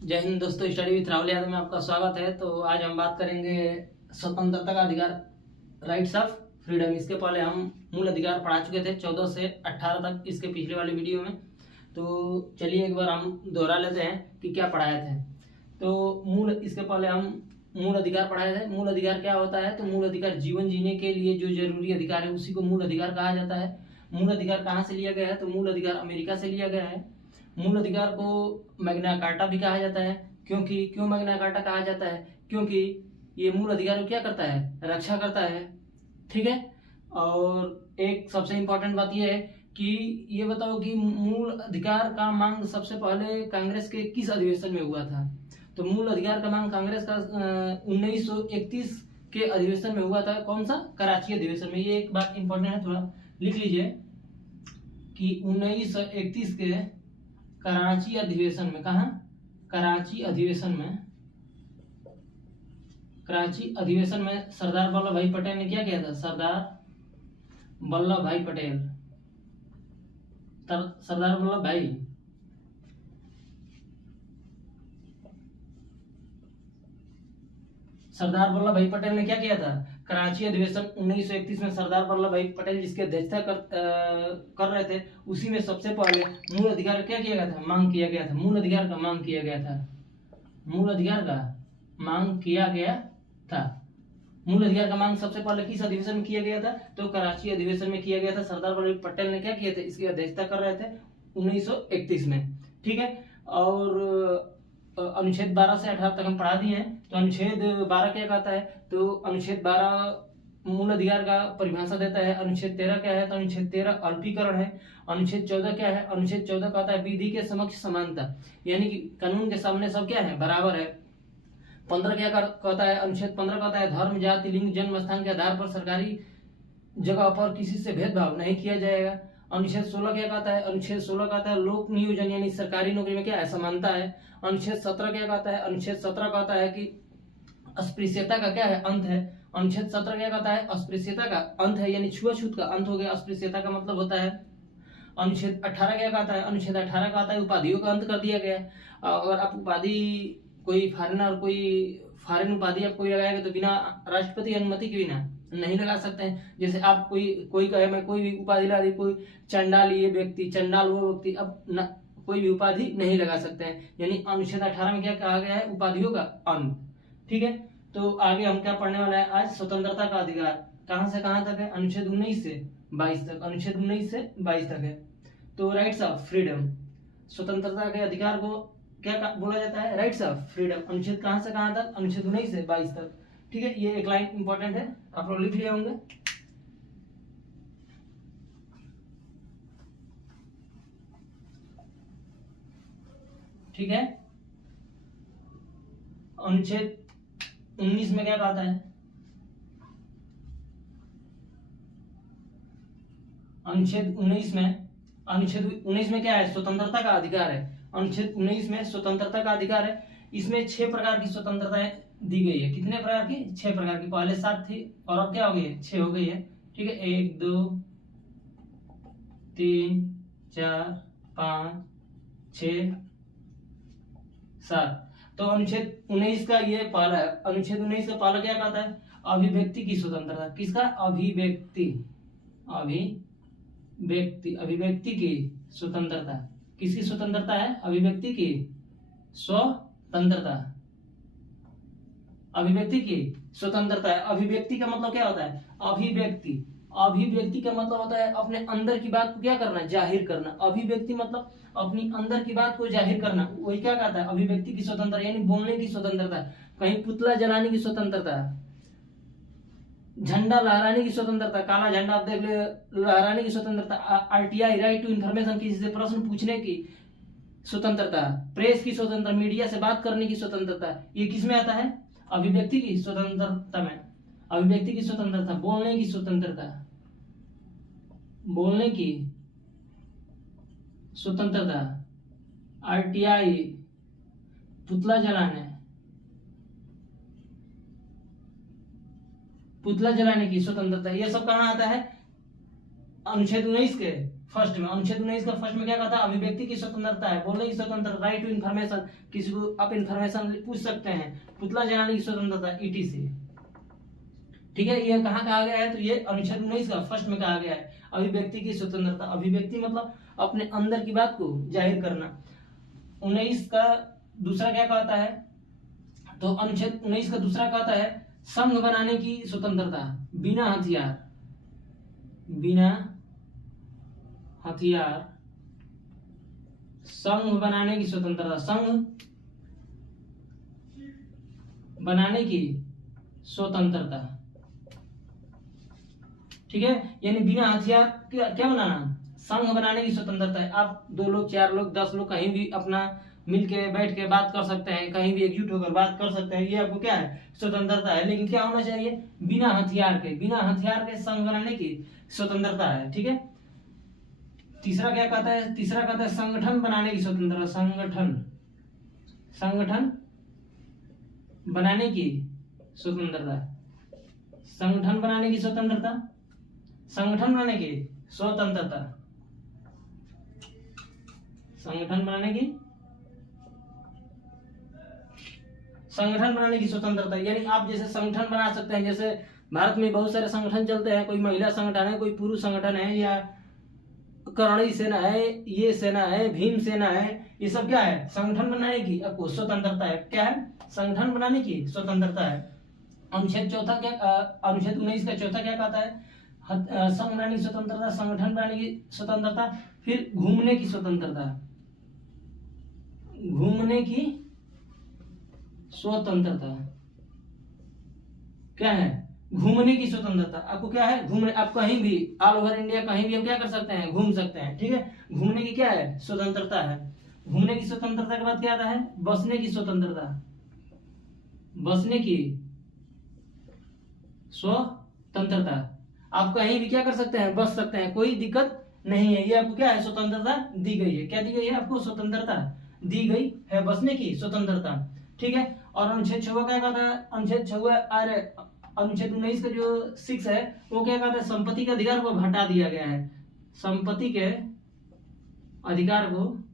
जय हिंद दोस्तों, study with Rahul Yadav में आपका स्वागत है। तो आज हम बात करेंगे स्वतंत्रता का अधिकार, राइट्स ऑफ फ्रीडम। इसके पहले हम मूल अधिकार पढ़ा चुके थे 14 से 18 तक इसके पिछले वाले वीडियो में। तो चलिए एक बार हम दोहरा लेते हैं कि क्या पढ़ाए थे। तो इसके पहले हम मूल अधिकार पढ़ाए थे। मूल अधिकार क्या होता है? तो मूल अधिकार जीवन जीने के लिए जो जरूरी अधिकार है उसी को मूल अधिकार कहा जाता है। मूल अधिकार कहाँ से लिया गया है? तो मूल अधिकार अमेरिका से लिया गया है। मूल अधिकार को मैग्ना कार्टा भी कहा जाता है। क्यों मैग्ना कार्टा कहा जाता है? क्योंकि ये मूल अधिकार को क्या करता है? रक्षा करता है। ठीक है। और एक सबसे इम्पोर्टेंट बात यह है कि ये बताओ कि मूल अधिकार का मांग सबसे पहले कांग्रेस के किस अधिवेशन में हुआ था? तो मूल अधिकार का मांग कांग्रेस का 1931 के अधिवेशन में हुआ था। कौन सा? कराची अधिवेशन में। ये एक बात इंपॉर्टेंट है, थोड़ा लिख लीजिए कि 1931 के कराची अधिवेशन में। कहा? कराची अधिवेशन में सरदार वल्लभ भाई पटेल ने क्या किया था? सरदार वल्लभ भाई पटेल ने क्या किया था? कराची अधिवेशन 1931 में सरदार वल्लभ भाई पटेल जिसकी अध्यक्षता कर रहे थे, उसी में सबसे पहले मूल अधिकार क्या किया गया था? मांग किया गया था। मूल अधिकार का मांग किया गया था। मूल अधिकार का मांग किया गया था। मूल अधिकार का मांग सबसे पहले किस अधिवेशन में किया गया था? तो कराची अधिवेशन में किया गया था। सरदार वल्लभ पटेल ने क्या किए थे? इसकी अध्यक्षता कर रहे थे 1931 में। ठीक है। और अनुच्छेद 12 से 18 तक हम पढ़ा दिए हैं। तो अनुच्छेद 12 क्या कहता है? तो अनुच्छेद 12 मूल अधिकार का परिभाषा देता है। अनुच्छेद 13 क्या है? तो अनुच्छेद 13 अल्पीकरण है। अनुच्छेद 14 क्या है? अनुच्छेद 14 कहता है विधि के समक्ष समानता, यानी कि कानून के सामने सब क्या है? बराबर है। 15 क्या कहता है? अनुच्छेद 15 कहता है धर्म, जाति, लिंग, जन्म स्थान के आधार पर सरकारी जगह पर किसी से भेदभाव नहीं किया जाएगा। अनुच्छेद 16 क्या कहता है? अनुच्छेद 16 कहता है लोक नियोजन यानी सरकारी नौकरी में क्या है? समानता है। अनुच्छेद 17 क्या कहता है? अनुच्छेद 17 कहता है कि अस्पृश्यता का क्या है? अंत है। अनुच्छेद 17 क्या कहता है? अस्पृश्यता का अंत है, यानी छुआछूत का अंत हो गया। अस्पृश्यता का मतलब होता है। अनुच्छेद 18 क्या कहता है? अनुच्छेद 18 कहता है उपाधियों का अंत कर दिया गया है। अगर आप उपाधि कोई फॉरेन उपाधि आप कोई लगाएगा तो बिना राष्ट्रपति अनुमति के बिना नहीं लगा सकते हैं। जैसे आप कोई कहे मैं कोई भी उपाधि ला दी, कोई चंडाल ये व्यक्ति, चंडाल वो व्यक्ति, अब कोई भी उपाधि नहीं लगा सकते हैं। यानी अनुच्छेद 18 में क्या कहा गया है? उपाधियों का अंत। ठीक है। तो आगे हम क्या पढ़ने वाला है आज? स्वतंत्रता का अधिकार कहां से कहां तक है? अनुच्छेद 19 से 22 तक। अनुच्छेद 19 से 22 तक है। तो राइट्स ऑफ फ्रीडम, स्वतंत्रता के अधिकार को क्या बोला जाता है? Rights of freedom. अनुच्छेद कहां से कहां तक? अनुच्छेद 19 से 22 तक। ठीक है। ये एक लाइन इंपॉर्टेंट है, आप लोग लिख लिए होंगे। ठीक है। अनुच्छेद 19 में क्या कहता है? अनुच्छेद 19 में क्या है? स्वतंत्रता का अधिकार है। अनुच्छेद 19 में स्वतंत्रता का अधिकार है। इसमें 6 प्रकार की स्वतंत्रताएं दी गई है। कितने प्रकार की? 6 प्रकार की। पहले 7 थी और अब क्या हो गई है? 6 हो गई है। ठीक है। 1 2 3 4 5 6 7। तो अनुच्छेद 19 का ये पहला है। अनुच्छेद 19 का पहला क्या कहता है? अभिव्यक्ति की स्वतंत्रता। किसका? अभिव्यक्ति की स्वतंत्रता। किसकी स्वतंत्रता है? अभिव्यक्ति की स्वतंत्रता। अभिव्यक्ति की स्वतंत्रता है। अभिव्यक्ति का मतलब क्या होता है? अभिव्यक्ति का मतलब होता है अपने अंदर की बात को क्या करना? जाहिर करना। अभिव्यक्ति मतलब अपनी अंदर की बात को जाहिर करना। वही क्या कहता है? अभिव्यक्ति की स्वतंत्रता, यानी बोलने की स्वतंत्रता, कहीं पुतला जलाने की स्वतंत्रता, झंडा लहराने की स्वतंत्रता, काला झंडा आप देख ले, लहराने की स्वतंत्रता, आरटीआई राइट टू इन्फॉर्मेशन, किसी से प्रश्न पूछने की स्वतंत्रता, प्रेस की स्वतंत्रता, मीडिया से बात करने की स्वतंत्रता, ये किसमें आता है? अभिव्यक्ति की स्वतंत्रता में। अभिव्यक्ति की स्वतंत्रता, बोलने की स्वतंत्रता, आरटीआई, पुतला जलाने की स्वतंत्रता, ये सब कहाँ आता है? अनुच्छेद 19 के फर्स्ट में, अनुच्छेद 19 का फर्स्ट में क्या कहता है, अभिव्यक्ति की स्वतंत्रता है, बोलने की स्वतंत्रता, राइट टू इन्फॉर्मेशन, किसी को आप इन्फॉर्मेशन पूछ सकते हैं, पुतला जलाने की स्वतंत्रता, ETC। ठीक है, ये कहाँ कहा गया है, तो ये अनुच्छेद 19 का फर्स्ट में कहा गया है, अभिव्यक्ति की स्वतंत्रता। अभिव्यक्ति मतलब अपने अंदर की बात को जाहिर करना। 19 का दूसरा क्या कहता है, तो अनुच्छेद 19 का दूसरा कहता है संघ बनाने की स्वतंत्रता, बिना हथियार, बिना हथियार संघ बनाने की स्वतंत्रता, संघ बनाने की स्वतंत्रता। ठीक है, यानी बिना हथियार क्या बनाना, संघ बनाने की स्वतंत्रता है। आप 2 लोग 4 लोग 10 लोग कहीं भी अपना मिलके बैठ के बात कर सकते हैं, कहीं भी एकजुट होकर बात कर सकते हैं, ये आपको क्या है, स्वतंत्रता है। लेकिन क्या होना चाहिए, बिना हथियार के, बिना हथियार के संघ बनाने की स्वतंत्रता है। ठीक है, तीसरा क्या कहता है, तीसरा कहता है संगठन बनाने की स्वतंत्रता, संगठन बनाने की स्वतंत्रता, संगठन बनाने की स्वतंत्रता, संगठन बनाने की स्वतंत्रता, संगठन बनाने की स्वतंत्रता। यानी आप जैसे संगठन बना सकते हैं, जैसे भारत में बहुत सारे संगठन चलते हैं, कोई महिला संगठन है, कोई पुरुष संगठन है, या करणी सेना है, ये सेना है, भीम सेना है, ये सब क्या है, संगठन बनाने की आपको स्वतंत्रता है। क्या है, संगठन बनाने की स्वतंत्रता है। अनुच्छेद 19 का चौथा क्या कहता है, संघ बनाने की स्वतंत्रता, संगठन बनाने की स्वतंत्रता, फिर घूमने की स्वतंत्रता, घूमने की स्वतंत्रता। क्या है, घूमने की स्वतंत्रता। आपको क्या है, घूमने, आप कहीं भी ऑल ओवर इंडिया कहीं भी आप क्या कर सकते हैं, घूम सकते हैं। ठीक है, घूमने की क्या है, स्वतंत्रता है। घूमने की स्वतंत्रता के बाद क्या आता है, बसने की स्वतंत्रता, बसने की स्वतंत्रता। आप कहीं भी क्या कर सकते हैं, बस सकते हैं, कोई दिक्कत नहीं है। ये आपको क्या है, स्वतंत्रता दी गई है। क्या दी गई है, आपको स्वतंत्रता दी गई है, बसने की स्वतंत्रता। ठीक है, और अनुच्छेद 6 क्या कहता है, अनुच्छेद 6 अनुच्छेद 19 का जो 6 है वो क्या कहता है, संपत्ति के अधिकार को हटा दिया गया है, संपत्ति के अधिकार को,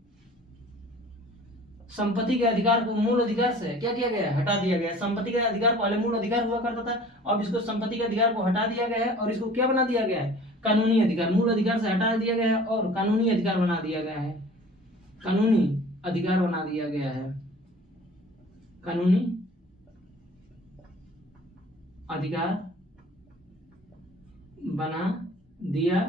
संपत्ति के अधिकार को मूल अधिकार से क्या किया गया है, हटा दिया गया है। संपत्ति का अधिकार पहले मूल अधिकार हुआ करता था, अब इसको संपत्ति के अधिकार को हटा दिया गया है और इसको क्या बना दिया गया है, कानूनी अधिकार। मूल अधिकार से हटा दिया गया है और कानूनी अधिकार बना दिया गया है, कानूनी अधिकार बना दिया गया है, कानूनी अधिकार बना दिया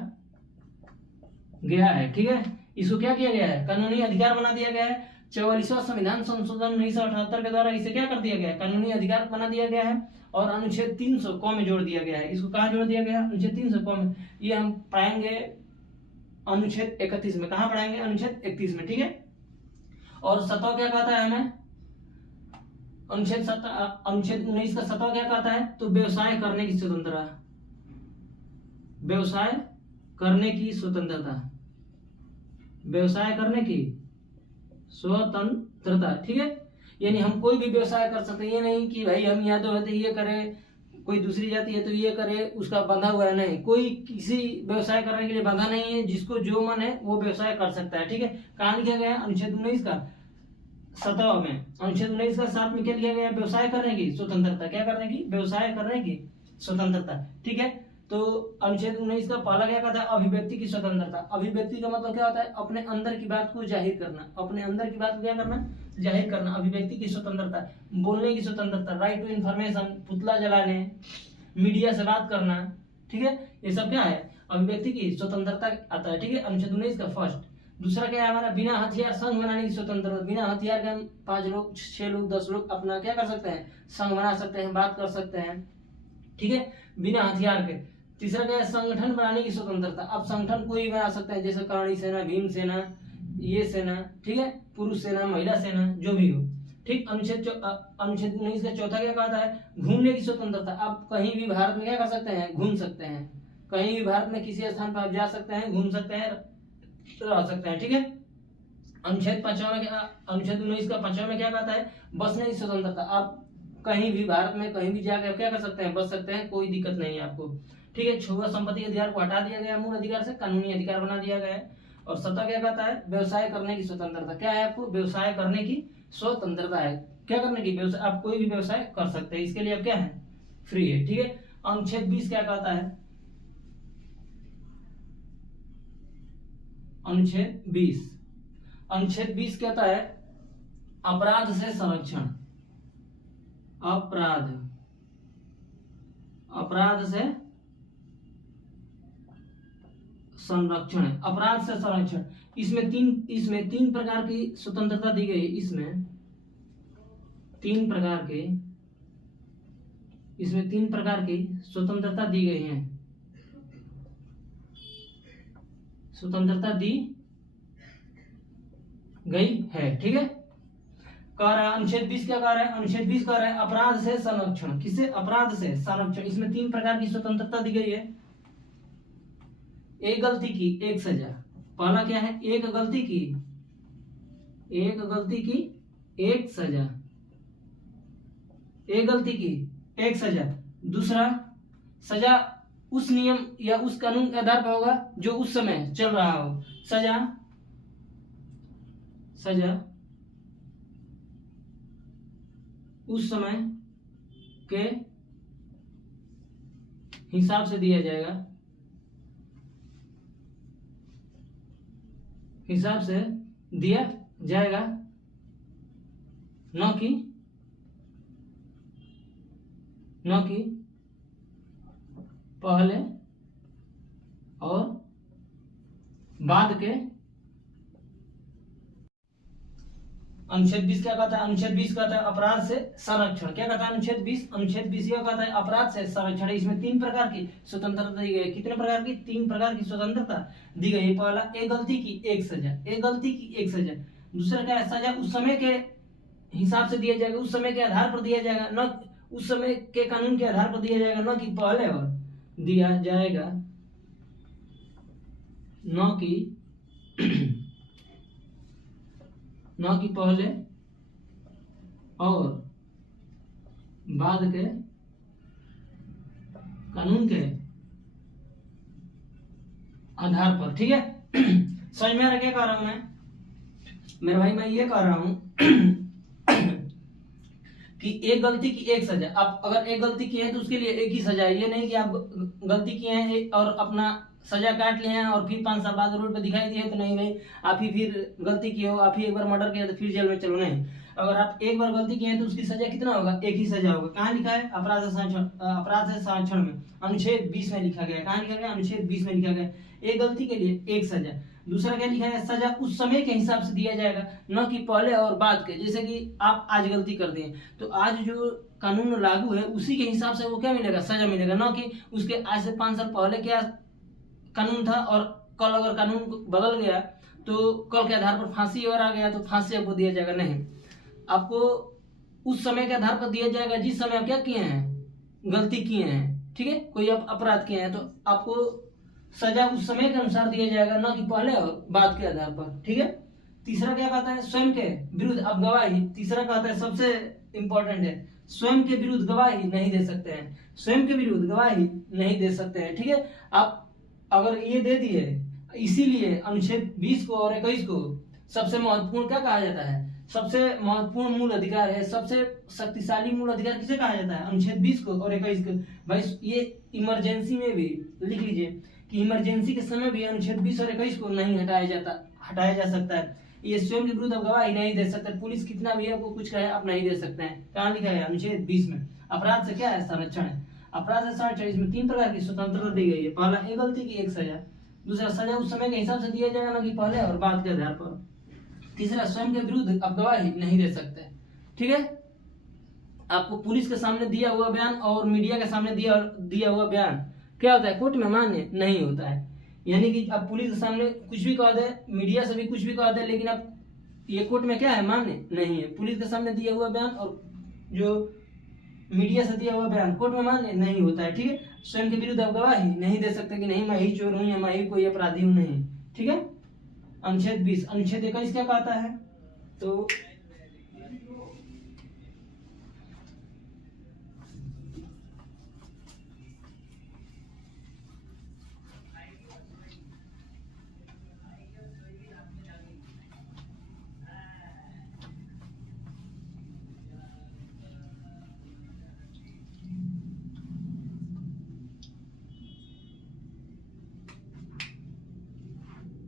गया है। ठीक है, इसको क्या किया गया है, कानूनी अधिकार बना दिया गया है। 44वां संविधान संशोधन 1978 के द्वारा इसे क्या कर दिया गया है, कानूनी अधिकार बना दिया गया है। और अनुच्छेद 300 क में जोड़ दिया गया है। इसको कहाँ जोड़ दिया गया है, अनुच्छेद 300 क में। ये हम पढ़ाएंगे अनुच्छेद 31 में। कहाँ पढ़ाएंगे, अनुच्छेद 31 में। ठीक है, और 7वां क्या कहता है हमें, अनुच्छेद 19 का 7वां क्या कहता है, तो व्यवसाय करने की स्वतंत्रता, व्यवसाय करने की स्वतंत्रता, व्यवसाय करने की स्वतंत्रता। ठीक है, यानी हम कोई भी व्यवसाय कर सकते हैं, ये नहीं कि भाई हम यादव है तो ये करें, कोई दूसरी जाति है तो ये करे, उसका बंधा हुआ है, नहीं, कोई किसी व्यवसाय करने के लिए बंधा नहीं है, जिसको जो मन है वो व्यवसाय कर सकता है। ठीक है, कहाँ लिखा गया है, अनुच्छेद 19 का 7वां में। अनुच्छेद 19 का 7 में क्या लिखा गया, व्यवसाय करने की स्वतंत्रता, क्या करने की, व्यवसाय करने की स्वतंत्रता। ठीक है, तो अनुच्छेद 19 का पहला क्या कहता है, अभिव्यक्ति की स्वतंत्रता। अभिव्यक्ति का मतलब क्या होता है, अपने अंदर की बात को जाहिर करना, अपने अंदर की बात को क्या करना, जाहिर करना। अभिव्यक्ति की स्वतंत्रता, बोलने की स्वतंत्रता, राइट टू इन्फॉर्मेशन, पुतला जलाने, मीडिया से बात करना। ठीक है, ये सब क्या है, अभिव्यक्ति की स्वतंत्रता आता है। ठीक है, अनुच्छेद 19 का फर्स्ट। दूसरा क्या है हमारा, बिना हथियार संघ बनाने की स्वतंत्रता। बिना हथियार के हम 5 लोग 6 लोग 10 लोग अपना क्या कर सकते हैं, संघ बना सकते हैं, बात कर सकते हैं। ठीक है, बिना हथियार के। तीसरा क्या है, संगठन बनाने की स्वतंत्रता। अब संगठन कोई बना सकते हैं, जैसे करणी सेना, भीम सेना, ये सेना। ठीक है, पुरुष सेना, महिला सेना, जो भी हो। ठीक, अनुच्छेद 19 का चौथा क्या कहता है, घूमने की स्वतंत्रता। आप कहीं भी भारत में क्या कर सकते हैं, घूम सकते हैं, कहीं भी भारत में किसी स्थान पर आप जा सकते हैं, घूम सकते हैं, रह सकते हैं। ठीक है, अनुच्छेद 19 का 5वां में क्या कहता है, बसने की स्वतंत्रता। आप कहीं भी भारत में कहीं भी जाकर क्या कर सकते हैं, बस सकते हैं, कोई दिक्कत नहीं है आपको। ठीक है, छुआ संपत्ति के अधिकार को हटा दिया गया मूल अधिकार से, कानूनी अधिकार बना दिया गया है। और 7 क्या कहता है, व्यवसाय करने की स्वतंत्रता। क्या है आपको, व्यवसाय करने की स्वतंत्रता है। क्या करने की, व्यवसाय, आप कोई भी व्यवसाय कर सकते हैं, इसके लिए आप क्या है, फ्री है। ठीक है, अनुच्छेद 20 क्या कहता है, अनुच्छेद 20 कहता है अपराध से संरक्षण। अपराध से संरक्षण, अपराध से संरक्षण। इसमें तीन प्रकार की स्वतंत्रता दी गई है। इसमें तीन प्रकार की स्वतंत्रता दी गई है, स्वतंत्रता दी गई है। ठीक है, कह रहा है अनुच्छेद 20 क्या कह रहा है, अनुच्छेद 20 कह रहा है अपराध से संरक्षण। किससे, अपराध से संरक्षण। इसमें 3 प्रकार की स्वतंत्रता दी गई है। एक गलती की एक सजा। पहला क्या है, एक गलती की एक सजा, एक गलती की एक सजा। दूसरा, सजा उस नियम या उस कानून के आधार पर होगा जो उस समय चल रहा हो। सजा उस समय के हिसाब से दिया जाएगा, न कि पहले और बाद के। अनुच्छेद 20 क्या कहता है, अनुच्छेद 20 कहता है अपराध से संरक्षण। क्या कहता है अनुच्छेद 20 क्या कहता है, अपराध से संरक्षण। इसमें 3 प्रकार की स्वतंत्रता दी गई है। कितने प्रकार की, 3 प्रकार की स्वतंत्रता दी गई है। पहला, एक गलती की एक सजा। दूसरा क्या है, सजा उस समय के हिसाब से दिया जाएगा, उस समय के आधार पर दिया जाएगा, न उस समय के कानून के आधार पर दिया जाएगा, न कि पहले और दिया जाएगा, न कि पहले और बाद के कानून के आधार पर। ठीक है, समझ में आ रहा क्या कह रहा हूं मैं मेरे भाई, मैं ये कह रहा हूं कि एक गलती की एक सजा। आप अगर एक गलती की है तो उसके लिए एक ही सजा है। ये नहीं कि आप गलती किए हैं और अपना सजा काट लिए हैं और फिर 5 साल बाद रोड पे दिखाई दिए तो नहीं आप ही फिर गलती की हो, आप ही एक बार मर्डर किया तो फिर जेल में चलो, नहीं। अगर आप एक बार गलती किए हैं तो उसकी सजा कितना होगा, एक ही सजा होगा। कहाँ लिखा है, अपराध से संरक्षण में अनुच्छेद 20 में लिखा गया है। कहाँ लिखा गया, अनुच्छेद 20 में लिखा गया। एक गलती के लिए एक सजा। दूसरा क्या लिखा है, सजा उस समय के हिसाब से दिया जाएगा, न कि पहले और बाद के। जैसे कि आप आज गलती कर दिए तो आज जो कानून लागू है उसी के हिसाब से वो क्या मिलेगा, सजा मिलेगा, न कि उसके आज से 5 साल पहले क्या कानून था और कल अगर कानून बदल गया तो कल के आधार पर फांसी और आ गया तो फांसी आपको दिया जाएगा। नहीं, आपको उस समय के आधार पर दिया जाएगा जिस समय आप क्या किए हैं, गलती किए हैं। ठीक है, कोई आप अपराध किए हैं तो आपको सजा उस समय के अनुसार दिया जाएगा, न कि पहले और बाद के आधार पर। ठीक है, तीसरा क्या कहता है, स्वयं के विरुद्ध आप गवाही। तीसरा कहता है सबसे इंपॉर्टेंट है, स्वयं के विरुद्ध गवाही नहीं दे सकते हैं, स्वयं के विरुद्ध गवाही नहीं दे सकते हैं। ठीक है, आप अगर ये दे दिए, इसीलिए अनुच्छेद 20 को और 21 को सबसे महत्वपूर्ण क्या कहा जाता है, सबसे महत्वपूर्ण मूल अधिकार है, सबसे शक्तिशाली मूल अधिकार किसे कहा जाता है, अनुच्छेद 20 को और 21 को। भाई ये इमरजेंसी में भी लिख लीजिए कि इमरजेंसी के समय भी अनुच्छेद 20 और 21 को नहीं हटाया जा सकता है। ये स्वयं के विरुद्ध आप गवाही नहीं दे सकते, पुलिस कितना भी आपको कुछ कहे आप नहीं दे सकते हैं। कहाँ लिखा है, अनुच्छेद 20 में। अपराध से क्या है, संरक्षण है। अपराध से संरक्षण, इसमें 3 प्रकार की स्वतंत्रता दी गई है। पहला, एक गलती की एक सजा। दूसरा, सजा उस समय के हिसाब से दिया जाएगा, ना कि पहले और बाद के आधार पर। तीसरा, स्वयं के विरुद्ध आप गवाही नहीं दे सकते। ठीक है, आपको पुलिस के सामने दिया हुआ बयान और मीडिया के सामने दिया हुआ बयान क्या होता है, कोर्ट में मान्य नहीं होता है। यानी कि आप पुलिस के सामने कुछ भी कह दे, मीडिया से भी कुछ भी कह दे, लेकिन आप ये कोर्ट में क्या है, मान्य नहीं है। पुलिस के सामने दिया हुआ बयान और जो मीडिया से दिया हुआ बयान कोर्ट में मान्य नहीं होता है। ठीक है, स्वयं के विरुद्ध आप गवाही नहीं दे सकते कि नहीं मैं ही चोर हूं या मैं ही कोई अपराधी हूं, नहीं। ठीक है, अनुच्छेद 20। अनुच्छेद 21 क्या कहता है, तो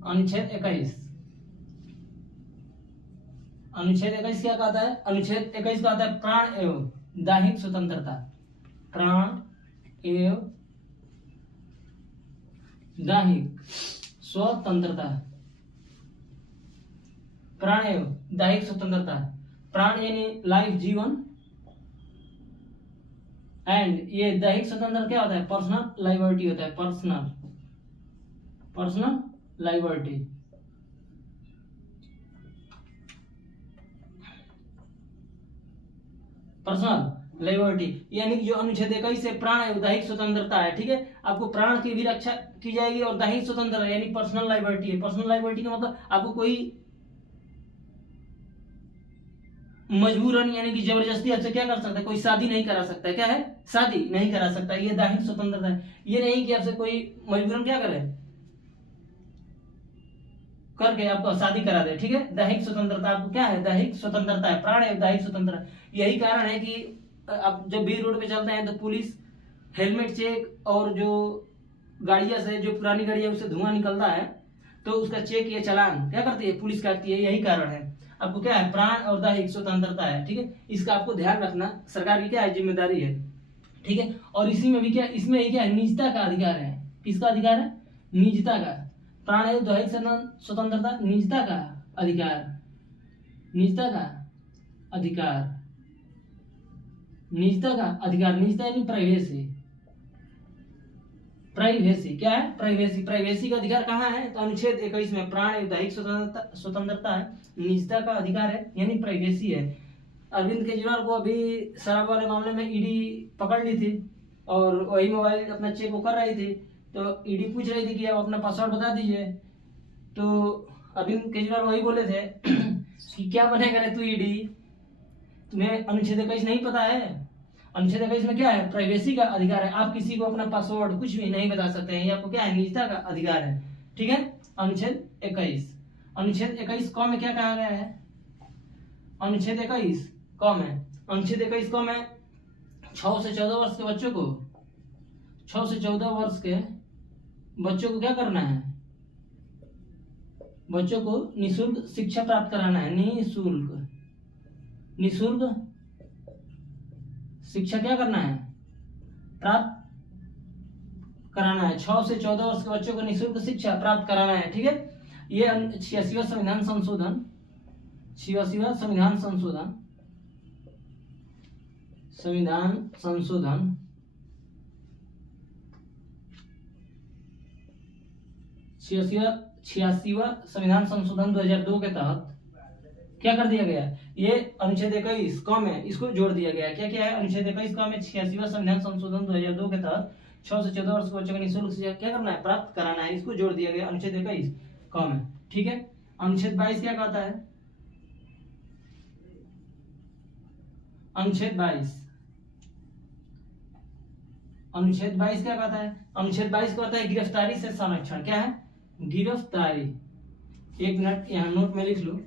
अनुच्छेद 21, अनुच्छेद 21 क्या कहता है? अनुच्छेद 21 कहता है प्राण एवं दैहिक स्वतंत्रता, प्राण एवं दैहिक स्वतंत्रता, प्राण एवं दैहिक स्वतंत्रता। प्राण यानी लाइफ, जीवन, एंड ये दैहिक स्वतंत्रता क्या होता है? पर्सनल लाइबर्टी होता है, पर्सनल लाइबर्टी। पर्सनल लाइबर्टी यानी जो अनुच्छेद 21 से प्राण एवं दैहिक स्वतंत्रता है, ठीक है, आपको प्राण की भी रक्षा की जाएगी और दैहिक स्वतंत्रता यानी पर्सनल लाइबर्टी है। पर्सनल लाइबर्टी का मतलब आपको कोई मजबूरन यानी कि जबरदस्ती आपसे क्या कर सकता है? कोई शादी नहीं करा सकता है। क्या है? शादी नहीं करा सकता। ये दैहिक स्वतंत्रता है। ये नहीं कि आपसे कोई मजबूरन क्या करे, करके आपको शादी करा दे, ठीक है। दैहिक स्वतंत्रता आपको क्या है? दैहिक स्वतंत्रता है, प्राण एवं दैहिक स्वतंत्रता। यही कारण है कि आप जब भी रोड पे चलते हैं तो पुलिस हेलमेट चेक और जो गाड़ियां से जो पुरानी गाड़ियां उससे धुआं निकलता है तो उसका चेक या चालान क्या करती है? पुलिस काटती है। यही कारण है। आपको क्या है? प्राण और दैहिक स्वतंत्रता है, ठीक है। इसका आपको ध्यान रखना सरकार की क्या है? जिम्मेदारी है, ठीक है। और इसी में भी क्या, इसमें ही क्या है? निजता का अधिकार है। किसका अधिकार है? निजता का। प्राण एवं दैहिक स्वतंत्रता, निजता का अधिकार, निजता का अधिकार, निजता का अधिकार। निजता यानी प्राइवेसी, प्राइवेसी क्या है? प्राइवेसी। प्राइवेसी का अधिकार कहाँ है? तो अनुच्छेद 21 में प्राण एवं दैहिक स्वतंत्रता है, निजता का अधिकार है यानी प्राइवेसी है। अरविंद केजरीवाल को अभी शराब वाले मामले में ईडी पकड़ ली थी और वही मोबाइल अपना चेक वो कर रही थी, तो ईडी पूछ रही थी कि आप अपना पासवर्ड बता दीजिए। तो अरविंद केजरीवाल वही बोले थे कि क्या बनेगा रे तू ईडी, तुम्हें अनुच्छेद 21 नहीं पता है? अनुच्छेद 21 में क्या है? प्राइवेसी का अधिकार है। आप किसी को अपना पासवर्ड कुछ भी नहीं बता सकते हैं। ये आपको क्या है? निजता का अधिकार है, ठीक है। अनुच्छेद 21, अनुच्छेद 21 क में क्या कहा गया है? अनुच्छेद 21 क में, अनुच्छेद 21 क में 6 से 14 वर्ष के बच्चों को, 6 से 14 वर्ष के बच्चों को क्या करना है? बच्चों को निःशुल्क शिक्षा प्राप्त कराना है। निःशुल्क, निःशुल्क शिक्षा क्या करना है? प्राप्त कराना है। 6 से 14 वर्ष के बच्चों को निःशुल्क शिक्षा प्राप्त कराना है, ठीक है। ये 86वां संविधान संशोधन, 86वां संविधान संशोधन, संविधान संशोधन 86वां संविधान संशोधन 2002 के तहत क्या कर दिया गया? ये अनुच्छेद 21 क में इसको जोड़ दिया गया। क्या क्या है? अनुच्छेद 21 क में 86वां संविधान संशोधन 2002 के तहत 6 से 14 वर्ष के बच्चों को निःशुल्क शिक्षा क्या करना है? प्राप्त कराना है। इसको जोड़ दिया गया अनुच्छेद 21 क में, ठीक है। अनुच्छेद 22 क्या कहता है? अनुच्छेद 22, अनुच्छेद 22 क्या कहता है? अनुच्छेद 22 कहता है गिरफ्तारी से संरक्षण। क्या है? गिरफ्तारी। एक मिनट यहाँ नोट में लिख लो।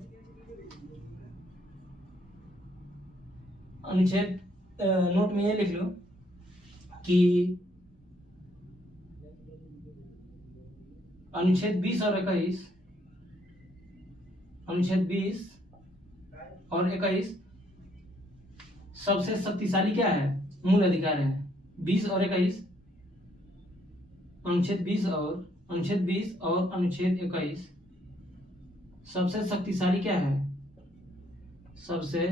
अनुच्छेद नोट में ये लिख लो कि अनुच्छेद 20 और 21, अनुच्छेद 20 और 21 सबसे शक्तिशाली क्या है? मूल अधिकार है। 20 और 21, अनुच्छेद 20 और अनुच्छेद 20 और अनुच्छेद 21 सबसे शक्तिशाली क्या है? सबसे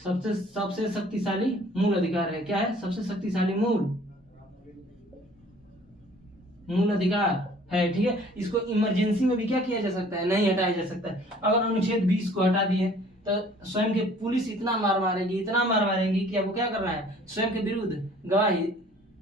शक्तिशाली मूल अधिकार है। क्या है? सबसे शक्तिशाली मूल अधिकार है, ठीक है। इसको इमरजेंसी में भी क्या किया जा सकता है? नहीं हटाया जा सकता है। अगर अनुच्छेद 20 को हटा दिए तो स्वयं के पुलिस इतना मार मारेगी कि आपको क्या करना है? स्वयं के विरुद्ध गवाही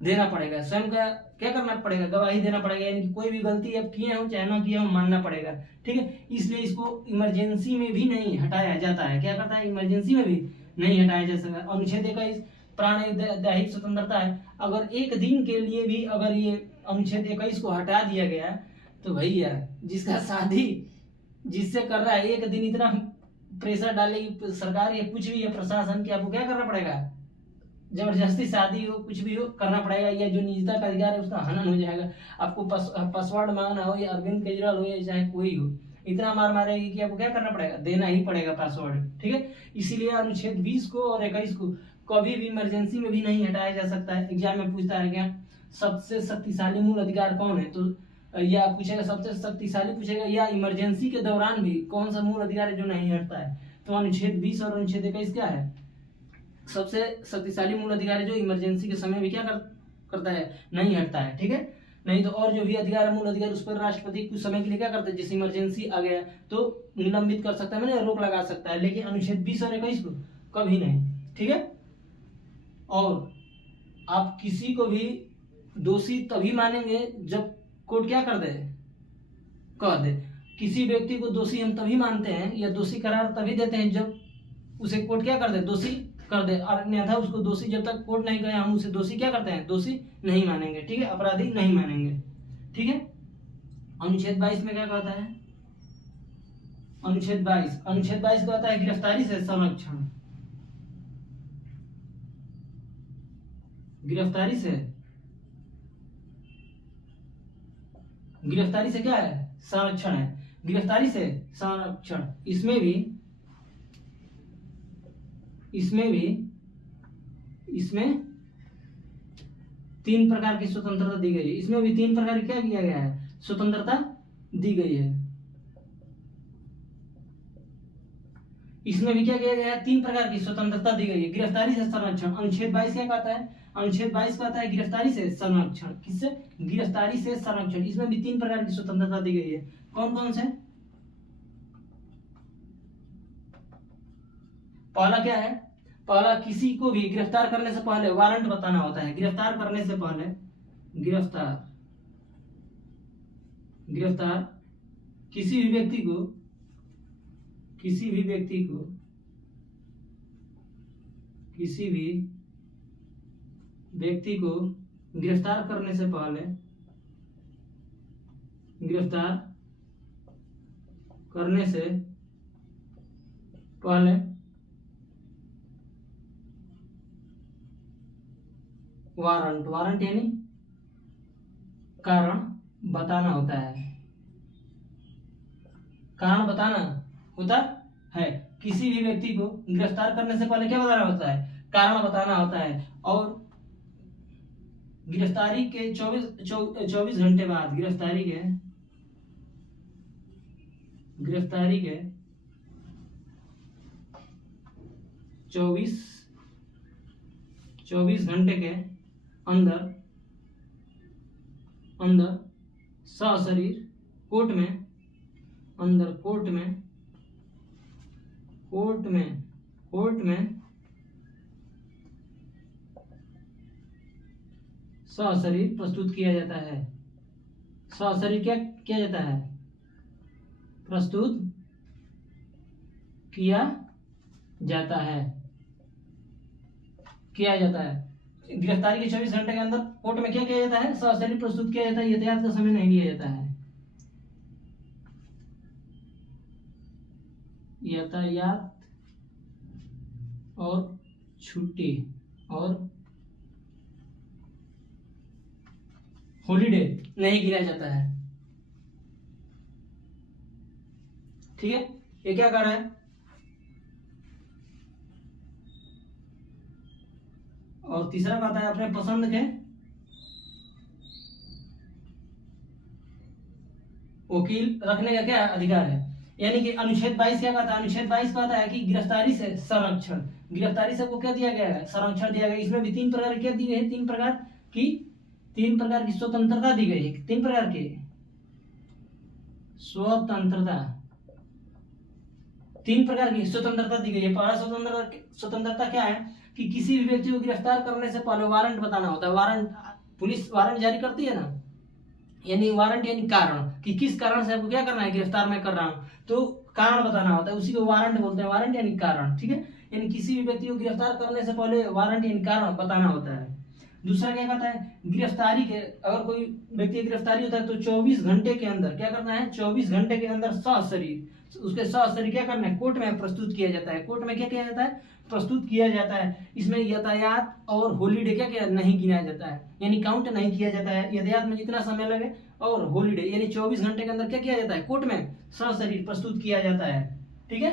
देना पड़ेगा। स्वयं का क्या करना पड़ेगा? गवाही देना पड़ेगा। यानी कि कोई भी गलती आप किए हो चाहे ना किए हो, मानना पड़ेगा, ठीक है। इसलिए इसको इमरजेंसी में भी नहीं हटाया जाता है। क्या करता है? इमरजेंसी में भी नहीं हटाया जा सकता। अनुच्छेद 21 प्राण दैहिक स्वतंत्रता है। अगर एक दिन के लिए भी अगर ये अनुच्छेद 21 को हटा दिया गया तो भैया जिसका शादी जिससे कर रहा है, एक दिन इतना प्रेशर डालेगी सरकार या कुछ भी है प्रशासन की, आपको क्या करना पड़ेगा? जबरदस्ती शादी हो, कुछ भी हो, करना पड़ेगा, या जो निजता का अधिकार है उसका हनन हो जाएगा। आपको पासवर्ड मांगना हो, या अरविंद केजरीवाल हो, या चाहे कोई हो, इतना मार मारेगी कि आपको क्या करना पड़ेगा, देना ही पड़ेगा पासवर्ड, ठीक है। इसीलिए अनुच्छेद 20 को और 21 को कभी भी इमरजेंसी में भी नहीं हटाया जा सकता है। एग्जाम में पूछता है क्या, सबसे शक्तिशाली मूल अधिकार कौन है, तो या पूछेगा सबसे शक्तिशाली पूछेगा, या इमरजेंसी के दौरान भी कौन सा मूल अधिकार है जो नहीं हटता है, तो अनुच्छेद 20 और अनुच्छेद 21 क्या है, सबसे शक्तिशाली मूल अधिकार है जो इमरजेंसी के समय भी क्या करता है, नहीं हटता है, ठीक है। नहीं तो और जो भी अधिकार है, मूल अधिकार, उस पर राष्ट्रपति कुछ समय के लिए क्या करता है, जिस इमरजेंसी आ गया तो निलंबित कर सकता है, मैंने रोक लगा सकता है, लेकिन अनुच्छेद 20 और 21 को कभी नहीं, ठीक है। और आप किसी को भी दोषी तभी मानेंगे जब कोर्ट क्या कर दे, कह दे। किसी व्यक्ति को दोषी हम तभी मानते हैं या दोषी करार तभी देते हैं जब उसे कोर्ट क्या कर दे, दोषी कर दे, और अन्यथा उसको दोषी जब तक कोर्ट नहीं कहे हम उसे दोषी क्या करते हैं, दोषी नहीं मानेंगे, ठीक है, अपराधी नहीं मानेंगे, ठीक है। अनुच्छेद 22 में क्या कहता है, अनुच्छेद 22 कहता है गिरफ्तारी से संरक्षण, गिरफ्तारी से क्या है, संरक्षण है, गिरफ्तारी से संरक्षण। इसमें 3 प्रकार की स्वतंत्रता दी गई है, इसमें भी 3 प्रकार की क्या किया गया है, स्वतंत्रता दी गई है। इसमें भी क्या किया गया है, 3 प्रकार की स्वतंत्रता दी गई है, गिरफ्तारी से संरक्षण। अनुच्छेद 22 क्या कहता है, अनुच्छेद 22 कहता है गिरफ्तारी से संरक्षण, किससे, गिरफ्तारी से संरक्षण। इसमें भी 3 प्रकार की स्वतंत्रता दी गई है, कौन कौन से, पहला क्या है, पहला किसी को भी गिरफ्तार करने से पहले वारंट बताना होता है, गिरफ्तार करने से पहले, गिरफ्तार किसी भी व्यक्ति को गिरफ्तार करने से पहले, वारंट यानी कारण बताना होता है, कारण बताना होता है। किसी भी व्यक्ति को गिरफ्तार करने से पहले क्या बताना होता है, कारण बताना होता है। और गिरफ्तारी के 24 घंटे बाद, गिरफ्तारी के 24 घंटे के अंदर सशरीर कोर्ट में सशरीर प्रस्तुत किया जाता है, सशरीर क्या किया जाता है, प्रस्तुत किया जाता है। गिरफ्तारी के 24 घंटे के अंदर कोर्ट में क्या किया जाता है, सशरीर प्रस्तुत किया जाता है, यातायात का समय नहीं लिया जाता है, यातायात और छुट्टी और हॉलीडे नहीं गिना जाता है, ठीक है। ये क्या कर रहा है, और तीसरा कहता है अपने पसंद के वकील रखने का क्या अधिकार है। यानी कि अनुच्छेद 22 क्या कहता है, अनुच्छेद 22 कहता है कि गिरफ्तारी से संरक्षण, गिरफ्तारी से को क्या दिया गया है, संरक्षण दिया गया। इसमें भी 3 प्रकार क्या दी गई है, 3 प्रकार की स्वतंत्रता दी गई है, 3 प्रकार की स्वतंत्रता, 3 प्रकार की स्वतंत्रता दी गई है। पहला स्वतंत्रता क्या है कि किसी भी व्यक्ति को गिरफ्तार करने से पहले वारंट बताना होता है, वारंट, पुलिस वारंट जारी करती है ना, यानी वारंट यानी कारण, कि किस कारण से आपको क्या करना है, गिरफ्तार मैं कर रहा हूं, तो कारण बताना होता है, उसी को वारंट बोलते हैं, वारंट यानी कारण, ठीक है। यानी किसी भी व्यक्ति को गिरफ्तार करने से पहले वारंट यानी कारण बताना होता है। दूसरा क्या कहता है, गिरफ्तारी के, अगर कोई व्यक्ति गिरफ्तारी होता है तो 24 घंटे के अंदर क्या करना है, 24 घंटे के अंदर सशरीर, उसके सशरीर क्या करना है, कोर्ट में प्रस्तुत किया जाता है। कोर्ट में क्या किया जाता है, प्रस्तुत किया जाता है। इसमें यातायात और हॉलीडे क्या क्या नहीं गिनाया जाता है, यानी काउंट नहीं किया जाता है। यातायात में जितना समय लगे और हॉलीडे यानी 24 घंटे के अंदर क्या किया जाता है, कोर्ट में सशरीर प्रस्तुत किया जाता है। ठीक है,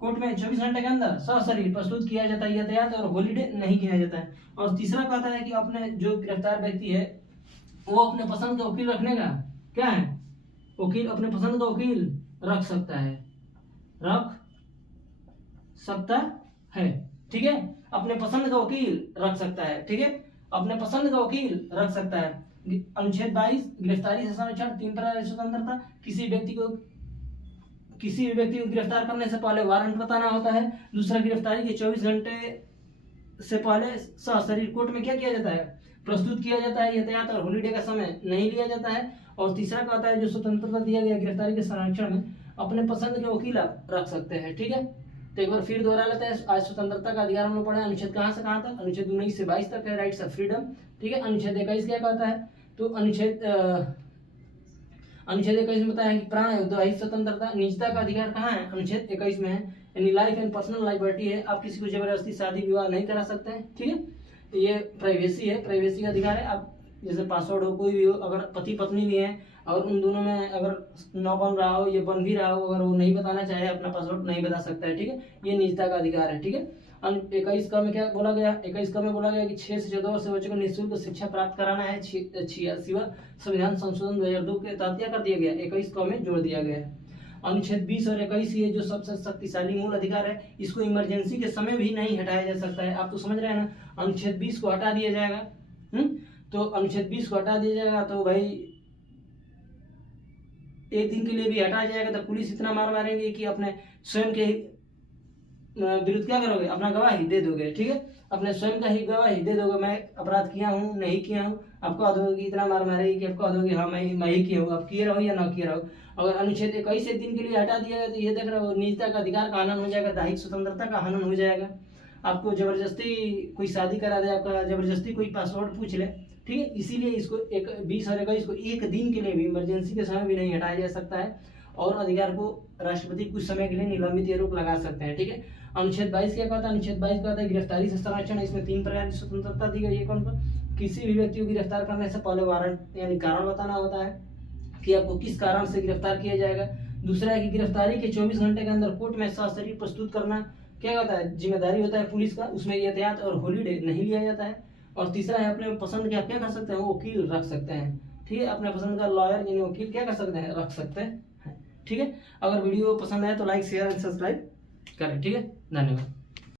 कोर्ट में 24 घंटे के अंदर सशरीर प्रस्तुत किया जाता है, यातायात और हॉलीडे नहीं गिना जाता है। और तीसरा कहता है कि अपने जो गिरफ्तार व्यक्ति है वो अपने पसंद का वकील रखने का क्या है, वकील अपने पसंद का वकील रख सकता है, रख सकता है। ठीक है, अपने पसंद का वकील रख सकता है। ठीक है, अपने पसंद का वकील रख सकता है। अनुच्छेद 22 गिरफ्तारी से संरक्षण, 3 प्रकार की स्वतंत्रता। किसी भी व्यक्ति को गिरफ्तार करने से पहले वारंट बताना होता है। दूसरा, गिरफ्तारी के 24 घंटे से पहले सशरीर कोर्ट में क्या किया जाता है, प्रस्तुत किया जाता है। यातायात और हॉलीडे का समय नहीं लिया जाता है। और तीसरा कहता है जो स्वतंत्रता दिया गया गिरफ्तारी के संरक्षण में अपने पसंद के वकील आप रख सकते हैं। ठीक है, तो एक बार फिर दोहरा लेते हैं। आज स्वतंत्रता का अधिकार हम लोग पढ़े, अनुच्छेद कहाँ से कहाँ तक, अनुच्छेद 19 से 22 तक है, राइट्स ऑफ फ्रीडम। ठीक है, अनुच्छेद 21 क्या कहता है, तो अनुच्छेद 21 में बताया कि प्राण एवं स्वतंत्रता, निजता का अधिकार कहाँ है, अनुच्छेद 21 में है, यानी लाइफ एंड पर्सनल लिबर्टी है। आप किसी को जबरदस्ती शादी विवाह नहीं करा सकते हैं। ठीक है, तो ये प्राइवेसी है, प्राइवेसी का अधिकार है। आप जैसे पासवर्ड हो, कोई भी हो, अगर पति पत्नी भी है और उन दोनों में अगर न बन रहा हो, ये बन भी रहा हो, अगर वो नहीं बताना चाहे अपना पासवर्ड नहीं बता सकता है। ठीक है, ये निजता का अधिकार है। ठीक है, 21 का में क्या बोला गया, 21 का में बोला गया कि 6 से 14 वर्ष के बच्चों को निःशुल्क शिक्षा प्राप्त कराना है। 86वां संविधान संशोधन 2002 के तहत क्या कर दिया गया, 21 का में जोड़ दिया गया है। अनुच्छेद 20 और 21 ये जो सबसे शक्तिशाली मूल अधिकार है, इसको इमरजेंसी के समय भी नहीं हटाया जा सकता है। आप तो समझ रहे हैं ना, अनुच्छेद 20 को हटा दिया जाएगा। तो अनुच्छेद 20 को हटा दिया जाएगा तो भाई एक दिन के लिए भी हटा जाएगा तो पुलिस इतना मार मारेंगे कि अपने स्वयं के विरुद्ध क्या करोगे, अपना गवाही दे दोगे। ठीक है, अपने स्वयं का ही गवाही दे दोगे, मैं अपराध किया हूँ नहीं किया हूँ। आपको दोगे इतना मार मारेगी कि आपको दोगे हाँ मैं ही किया हूँ, आप किए रहो या ना किए रहो। अगर अनुच्छेद 21 एक दिन के लिए हटा दिया गया तो ये देख रहे हो निजता का अधिकार का हनन हो जाएगा, दैहिक स्वतंत्रता का हनन हो जाएगा। आपको जबरदस्ती कोई शादी करा दे, आपका जबरदस्ती कोई पासवर्ड पूछ ले। ठीक है, इसीलिए इसको 20 और 21 को एक दिन के लिए भी इमरजेंसी के समय भी नहीं हटाया जा सकता है। और अधिकार को राष्ट्रपति कुछ समय के लिए निलंबित या रोक लगा सकते हैं। ठीक है, अनुच्छेद 22 क्या कहता है, अनुच्छेद 22 कहता है गिरफ्तारी से संरक्षण। इसमें 3 प्रकार की स्वतंत्रता दी गई है। कौन कौन, किसी भी व्यक्ति को गिरफ्तार करने से पहले वारंट यानी कारण बताना होता है कि आपको किस कारण से गिरफ्तार किया जाएगा। दूसरा है कि गिरफ्तारी के 24 घंटे के अंदर कोर्ट में सशरीर प्रस्तुत करना क्या होता है, जिम्मेदारी होता है पुलिस का, उसमें यातायात और हॉलीडे नहीं लिया जाता है। और तीसरा है अपने पसंद के आप क्या कर सकते हैं, वो वकील रख सकते हैं। ठीक है, अपने पसंद का लॉयर यानी वकील क्या कर सकते हैं, रख सकते हैं। ठीक है, अगर वीडियो पसंद आए तो लाइक शेयर एंड सब्सक्राइब करें। ठीक है, धन्यवाद।